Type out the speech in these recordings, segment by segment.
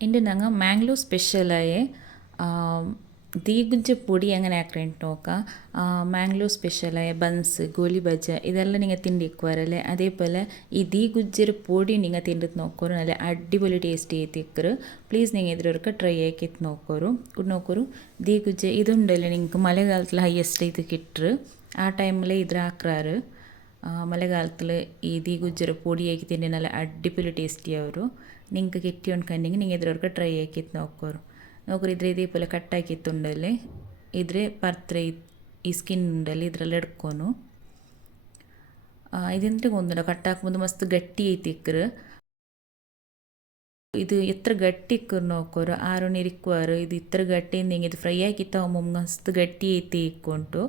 ഇനി നങ്ങ മാംഗ്ലൂർ സ്പെഷ്യലായ ദീഗുഞ്ച പൊടി എങ്ങനെ ആക്കറേണ്ട് നോക്കാം. മാംഗ്ലൂർ സ്പെഷ്യലായ ബൻസ് ഗോലി ബജ ഇതെല്ലാം നിങ്ങൾ തിണ്ടിക്കുവരല്ലേ? അതേപോലെ ഈ ദീഗുജ്ജർ പൊടി നിങ്ങൾ തിണ്ടിട്ട് നോക്കോറു നല്ല അടിപൊളി ടേസ്റ്റ് ചെയ്തിക്കറ് പ്ലീസ് നിങ്ങൾ ഇതിലൊരുക്കെ ട്രൈ ആക്കിയിട്ട് നോക്കോറു നോക്കോറു ദീഗുജ്ജ ഇതുണ്ടല്ലോ നിങ്ങൾക്ക് മലകാലത്തിൽ ഹയസ്റ്റ് ഇത് കിട്ടറ് ആ ടൈമിൽ ഇതിലാക്കാറ് മലകാലത്തിൽ ഈ ദീഗുജ്ജർ പൊടിയാക്കി തിണ്ടി നല്ല അടിപൊളി ടേസ്റ്റി ആവും ನಿಂಗೆ ಗಿಟ್ಟಿ ಉಣ್ಕಂಡಿಂಗೆ ನಿಂಗೆ ಇದ್ರವರೆಗೆ ಟ್ರೈ ಹಾಕಿತ್ತು ನೋಕ್ಕೋರು ನೋಕ್ರು ಇದ್ರೆ ಇದೇ ಕಟ್ ಹಾಕಿತ್ತು ಉಂಡಲ್ಲಿ ಇದ್ರೆ ಪರ್ತ್ರೆ ಈ ಸ್ಕಿನ್ ಉಂಡಲ್ಲಿ ಇದ್ರಲ್ಲಿ ಹಿಡ್ಕೊನು ಇದಿಂದ್ರೆ ಒಂದಲ್ಲ ಕಟ್ ಹಾಕ್ಬೋದು ಮಸ್ತ್ ಗಟ್ಟಿ ಐತಿ ಇಕ್ಕರು ಇದು ಎತ್ತರ ಗಟ್ಟಿ ಇಕ್ಕರು ನೋಕೋರು ಆರು ನೀರಿಕ್ಕುವರು ಇದು ಇತ್ತರ ಗಟ್ಟಿ ಹಿಂಗೆ ಇದು ಫ್ರೈ ಹಾಕಿತ್ತ ಮಸ್ತ್ ಗಟ್ಟಿ ಐತಿ ಇಕ್ಕುಂಟು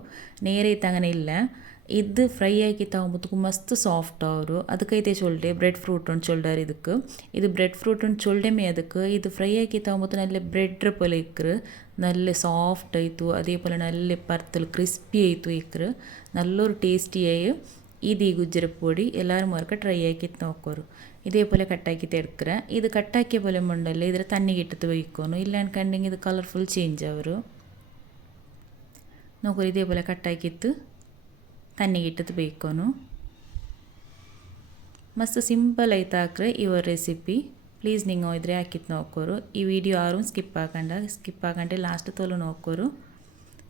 ನೀರೈತಂಗನೇ ಇಲ್ಲ ಇದು ಫ್ರೈ ಆಗಿ ತಗೊಂಬುದಕ್ಕೂ ಮಸ್ತ್ ಸಾಫ್ಟ್ ಅವರು ಅದಕ್ಕೈತೆ ಚೊಲ್ಡೆ ಬ್ರೆಡ್ ಫ್ರೂಟ್ ಅಂತ ಚೊಲ್ಡಾರ್ ಇದಕ್ಕೆ ಇದು ಬ್ರೆಡ್ ಫ್ರೂಟ್ ಅಂತ ಚೊಲ್ಡೆಮೆ ಅದಕ್ಕೆ ಇದು ಫ್ರೈ ಆಗಿ ತಗೊಂಬತ್ತು ನಲ್ಲೆ ಬ್ರೆಡ್ ಪೊಲೆ ಇಕ್ಕರು നല്ല സോഫ്റ്റ് ആയിത്തു അതേപോലെ നല്ല പരത്തൽ ക്രിസ്പി ആയിത്തു ഇക്കറ് നല്ലൊരു ടേസ്റ്റിയായി ഇത് ഈ ഗുജറപ്പൊടി എല്ലാവരും അവർക്ക് ട്രൈ ആക്കി നോക്കോറു ഇതേപോലെ കട്ടാക്കി തെടുക്കുക ഇത് കട്ടാക്കിയ പോലെ ഉണ്ടല്ലോ ഇതിൽ തന്നി കിട്ടത്ത് വയ്ക്കോണു ഇല്ലാണ്ട് ഇത് കളർഫുൾ ചേഞ്ച് ആവരും നോക്കൂ ഇതേപോലെ കട്ടാക്കിത്ത് ತಣ್ಣಗಿಟ್ಟದ್ದು ಬೇಕೋನು. ಮಸ್ತ್ ಸಿಂಪಲ್ ಐತೆ ಹಾಕ್ರೆ ಇವರ ರೆಸಿಪಿ ಪ್ಲೀಸ್ ನಿಂಗೆ ಇದ್ರೆ ಹಾಕಿತ್ತು ನೋಕೋರು ಈ ವಿಡಿಯೋ ಆರು ಸ್ಕಿಪ್ ಹಾಕಂಡ ಸ್ಕಿಪ್ ಹಾಕಂಡೆ ಲಾಸ್ಟ್ ತೋಲು ನೋಕೋರು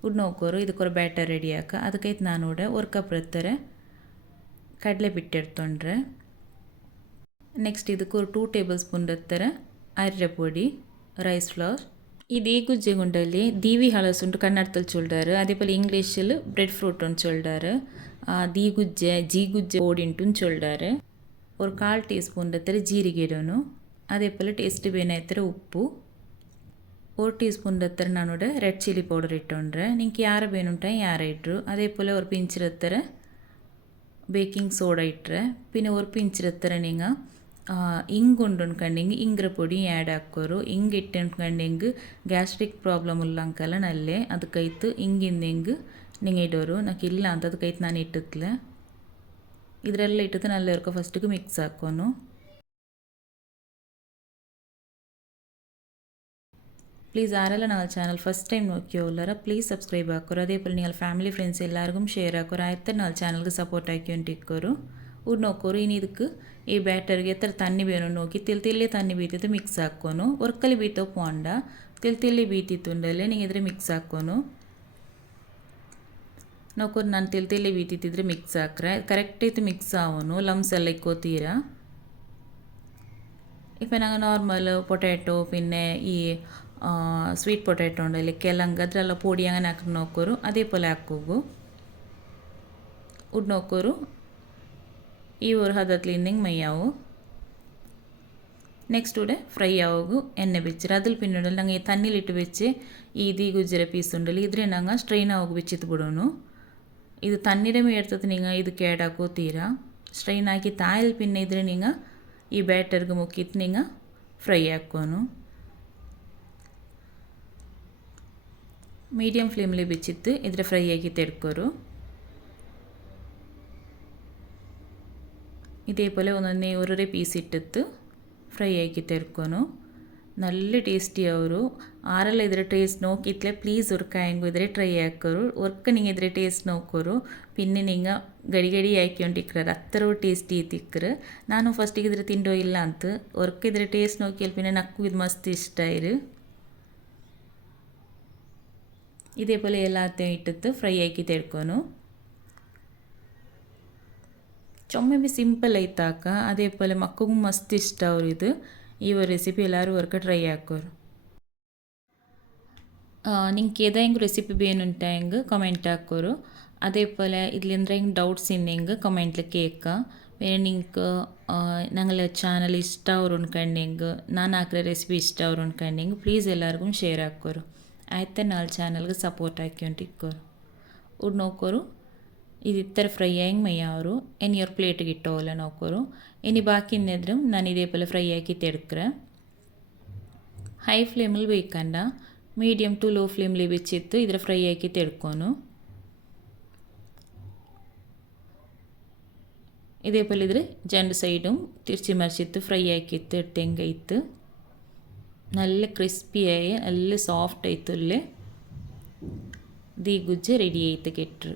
ಉಡ್ ನೋಕೋರು ಇದಕ್ಕೋರು ಬ್ಯಾಟರ್ ರೆಡಿ ಹಾಕ. ಅದಕ್ಕೈತೆ ನಾನು ನೋಡೆ ವರ್ಕಪ್ ಕಪ್ ಬರ್ತಾರೆ ಕಡಲೆ ಬಿಟ್ಟೆರಿ ತೊಂಡ್ರೆ ನೆಕ್ಸ್ಟ್ ಇದಕ್ಕೂ ಟೂ ಟೇಬಲ್ ಸ್ಪೂನ್ ಇರ್ತಾರೆ ಅರ್ರೆ ಪುಡಿ ರೈಸ್ ಫ್ಲವರ್ ఈ దేగుజ్జగుండలి దీవి హలస్ ఉంటు కన్నడతలు చూడారు అదేపోల్ ఇంగ్లీష్లో బ్రెడ్ ఫ్రూట్ అని చూడారు దీగుజ్జ జీగుజ్జ ఓడింటుని చూడారు ஒரு கால் டீஸ்பூன் எத்தனை ஜீரிகை இடணும். அதே போல் டேஸ்ட்டு வேணும் எத்தனை உப்பு. ஒரு டீஸ்பூன் எத்தனை நானோட ரெட் சில்லி பவுடர் இட்டோன்றேன் நீங்கள் யாரை வேணும்ட்டா யாரை இட்ரு. அதே போல் ஒரு பிஞ்சு எத்தனை பேக்கிங் சோடா இட்டுறேன் பின்ன ஒரு பிஞ்சு எத்தனை நீங்கள் ಹಿಂಗೆ ಉಂಡುಂಡ್ಕಂಡಿಂಗ್ ಇಂಗ್ರ ಪುಡಿ ಆ್ಯಡ್ ಹಾಕೋರು ಹಿಂಗೆ ಇಟ್ಟುಂಡ್ಕಂಡಿಂಗ್ ಗ್ಯಾಸ್ಟ್ರಿಕ್ ಪ್ರಾಬ್ಲಮ್ ಉಲ್ಲಂಕಲ್ಲ ನಲ್ಲೇ ಅದಕ್ಕೈತು ಹಿಂಗಿಂದ ಹಿಂಗೆ ನಿಂಗೆ ಇಡೋರು ನಾಕೆ ಇಲ್ಲ ಅಂತ ಅದಕ್ಕೈತು ನಾನು ಇಟ್ಟಿತ್ಲೆ ಇದರೆಲ್ಲ ಇಟ್ಟಿತ್ತು ನಲ್ಲೇ ಇರ್ಕೊ ಫಸ್ಟಿಗೆ ಮಿಕ್ಸ್ ಹಾಕೋನು ಪ್ಲೀಸ್ ಆರೆಲ್ಲ ನಾಲ್ ಚಾನಲ್ ಫಸ್ಟ್ ಟೈಮ್ ನೋಕ್ಕೋಲ್ಲರ ಪ್ಲೀಸ್ ಸಬ್ಸ್ಕ್ರೈಬ್ ಹಾಕೋರು ಅದೇ ಪೋಲ್ ನೀವು ಫ್ಯಾಮಿಲಿ ಫ್ರೆಂಡ್ಸ್ ಎಲ್ಲರಿಗೂ ಶೇರ್ ಹಾಕೋರು ಆಯ್ತು ನಾಲ್ ಚಾನಲ್ಗೆ ಸಪೋರ್ಟ್ ಹಾಕಿ ಇಕ್ಕೋರು ಉಡ್ ನೋಕೋರು ಇನ್ನು ಇದಕ್ಕೆ ಈ ಬ್ಯಾಟರ್ಗೆ ಎತ್ತರ ತಣ್ಣಿ ಬೇನು ನೋಕಿ ತಿಲ್ ತಿಲ್ಲಿ ತಣ್ಣಿ ಬೀತಿತ್ತು ಮಿಕ್ಸ್ ಹಾಕೋನು ಒರ್ಕಲಿ ಬೀತೋ ಪೋಂಡ ತಿಲ್ ತಿಲ್ಲಿ ಬೀತಿತ್ತುಂಡಲ್ಲೇ ನೀವು ಇದ್ರೆ ಮಿಕ್ಸ್ ಹಾಕೋನು ನೋಕೋರು ನಾನು ತಿಲ್ ತಿಲ್ಲಿ ಬೀತಿತ್ತಿದ್ರೆ ಮಿಕ್ಸ್ ಹಾಕ್ರೆ ಕರೆಕ್ಟ್ ಐತೆ ಮಿಕ್ಸ್ ಆವನು ಲಮ್ಸ್ ಎಲ್ಲ ಇಕ್ಕೋತೀರಾ ഇപ്പം ഞങ്ങൾ നോർമൽ പൊട്ടാറ്റോ പിന്നെ ഈ സ്വീറ്റ് പൊട്ടാറ്റോ ഉണ്ടല്ലേ കിഴങ്ങ് അതിലെല്ലാം പൊടി അങ്ങനെ ಹಾಕಿ ನೋಕೋರು അതേപോലെ ಹಾಕೋಗು ಉಡ್ ನೋಕೋರು ಈ ಬುರ್ಹದ ಕ್ಲೀನಿಂಗ್ ಮೈಯಾವು ನೆಕ್ಸ್ಟ್ ಡೆ ಫ್ರೈ ಆವಾಗು ಎಣ್ಣೆ ಬೆಚ್ಚಿರ ಅದ್ರ ಪಿನ್ನಡಲ್ ನಂಗೆ ತಣ್ಣಿಲಿಟ್ಟು ಬೆಚ್ಚಿ ಈದಿ ಗುಜ್ಜಿರ ಪೀಸ್ ಉಂಡಲ್ಲಿ ಇದ್ರೆ ನಂಗೆ ಸ್ಟ್ರೈನ್ ಆಗಿ ಬಿಚ್ಚಿತ್ತು ಬಿಡೋನು ಇದು ತಣ್ಣೀರೇ ಮೇರ್ತದೆ ನಿಂಗೆ ಇದು ಕೇಡಾಕೋತೀರಾ ಸ್ಟ್ರೈನ್ ಹಾಕಿ ತಾಯಲ್ ಪಿನ್ನ ಇದ್ರೆ ನಿಂಗೆ ಈ ಬ್ಯಾಟರ್ಗೆ ಮುಕ್ಕಿತ್ತು ನಿಂಗೆ ಫ್ರೈ ಹಾಕೋನು ಮೀಡಿಯಂ ಫ್ಲೇಮ್ಲಿ ಬಿಚ್ಚಿತ್ತು ಇದ್ರೆ ಫ್ರೈ ಆಗಿ ತೆಡ್ಕೋರು ഇതേപോലെ ഒന്നൊന്നേ ഒരു പീസ് ഇട്ടെടുത്ത് ಫ್ರೈ ಆಗಿತ್ತಿರ್ಕೊನು നല്ല ಟೇಸ್ಟಿ ಅವರು ಆರಲ್ಲ ಇದ್ರೆ ಟೇಸ್ಟ್ ನೋಕಿತ್ಲೆ ಪ್ಲೀಸ್ ಒರ್ಕ ಹೆಂಗು ಇದ್ರೆ ಟ್ರೈ ಹಾಕೋರು ಒರ್ಕ ನಿಂಗೆ ಇದ್ರೆ ಟೇಸ್ಟ್ ನೋಕೋರು ಪಿನ್ನೆ ನಿಂಗೆ ಗಡಿ ಗಡಿ ಹಾಕ್ಯೊಂಡಿಕ್ರ ಅತ್ತರೋ ಟೇಸ್ಟಿ ಇತ್ತಿಕ್ರ ನಾನು ಫಸ್ಟಿಗೆ ಇದ್ರೆ ತಿಂಡೋ ಇಲ್ಲ ಅಂತ ಒರ್ಕ ಇದ್ರೆ ಟೇಸ್ಟ್ ನೋಕಿಯಲ್ಲಿ ಪಿನ್ನೆ ನಕ್ಕು ಇದು ಮಸ್ತ್ ಇಷ್ಟ ಇರು ഇതേപോലെ എല്ലാത്തെയും ഇട്ടിട്ട് ഫ്രൈ ആക്കി തെടുക്കണം ಚೊಮ್ಮೆ ಸಿಂಪಲ್ ಐತಾಕ. ಅದೇ ಪೋಲೆ ಮಕ್ಕಳಿಗೂ ಮಸ್ತ್ ಇಷ್ಟ ಅವ್ರು ಇದು. ಈ ರೆಸಿಪಿ ಎಲ್ಲರೂ ವರ್ಕ ಟ್ರೈ ಹಾಕೋರು. ನಿಂಗೆ ಕೇದ ಹೆಂಗೆ ರೆಸಿಪಿ ಬೇನುಂಟ ಹೆಂಗೆ ಕಮೆಂಟ್ ಹಾಕೋರು. ಅದೇ ಪೋಲೆ ಇದ್ಲಿಂದ್ರೆ ಹೆಂಗೆ ಡೌಟ್ಸ್ ಇನ್ನು ಹೆಂಗೆ ಕಮೆಂಟ್ಲಿ ಕೇಕ. ಬೇರೆ ನಿಂಗೆ ನಂಗೆ ಚಾನಲ್ ಇಷ್ಟ ಅವ್ರು ಉಣ್ಕಂಡು ಹೆಂಗೆ, ನಾನು ಹಾಕಿರೋ ರೆಸಿಪಿ ಇಷ್ಟ ಅವ್ರು ಉಣ್ಕಂಡು ಹೆಂಗೆ ಪ್ಲೀಸ್ ಎಲ್ಲರಿಗೂ ಶೇರ್ ಹಾಕೋರು. ಆಯ್ತು ನಾಲ್ಕು ಚಾನಲ್ಗೆ ಸಪೋರ್ಟ್ ಹಾಕ್ಯೊಂಟಿಕ್ಕೋರು ಉಡ್ ನೋಕೋರು ಇದು ಇತ್ತರ ಫ್ರೈ ಆಗಿ ಮೈಯವರು ಇನ್ನು ಇವ್ರ ಪ್ಲೇಟಿಗೆ ಇಟ್ಟೋಲ್ಲ ನೋಕೋರು ഇനി ബാക്കി ഇന്നതിലും ഞാൻ ഇതേപോലെ ഫ്രൈ ആക്കിയിട്ട് എടുക്കുക ഹൈ ഫ്ലെയിമിൽ വേക്കണ്ട മീഡിയം ടു ലോ ഫ്ലെയിമിൽ വെച്ചിട്ട് ഇതിൽ ഫ്രൈ ആക്കിയിട്ട് എടുക്കുന്നു ഇതേപോലെ ഇതിൽ രണ്ട് സൈഡും തിരിച്ച് മറിച്ചിട്ട് ഫ്രൈ ആക്കിയിട്ട് എടുത്തെങ്കിൽ ഇത്ത് നല്ല ക്രിസ്പിയായി നല്ല സോഫ്റ്റ് ആയിത്തുല്ലേ ദീ ಗುಜ್ಜೆ ರೆಡಿ ಆಯ್ತು ಕೆಟ್ರು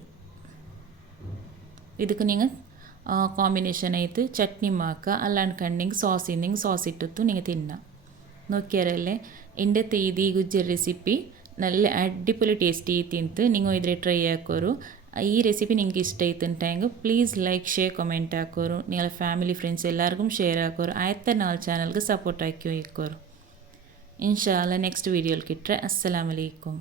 ഇതൊക്കെ നിങ്ങൾ കോമ്പിനേഷൻ ആയിട്ട് ಚಟ್ನಿ ಮಾಕ ಅಲ್ಲಾಂಡ್ ನಿಂಗೆ ಸಾಸ್ ಇನ್ನಿಂಗ್ ಸಾಸ್ ಇಟ್ಟಿತ್ತು ನಿಂಗೆ ತಿನ್ನ നോക്കിയാലല്ലേ എന്റെ തീതി ഗുജ്ജർ റെസിപ്പി നല്ല അടിപൊളി ടേസ്റ്റ് ടേസ്റ്റി തിന്ത് നിങ്ങൾ ഇതിലെ ട്രൈ ആക്കോരു. ഈ റെസിപ്പി നിങ്ങൾക്ക് ഇഷ്ടമായിട്ടുണ്ടെങ്കിൽ പ്ലീസ് ലൈക്ക് ഷെയർ കമന്റ് ആക്കോരു. നിങ്ങളെ ഫാമിലി ഫ്രണ്ട്സ് എല്ലാവർക്കും ഷെയർ ആക്കോരു. ആയത്തെ നാല് ചാനൽക്ക് സപ്പോർട്ട് ആക്കി വയ്ക്കോരു ഇൻഷാല്ല നെക്സ്റ്റ് വീഡിയോയിൽ കിട്ടുക അസ്സലാമലൈക്കും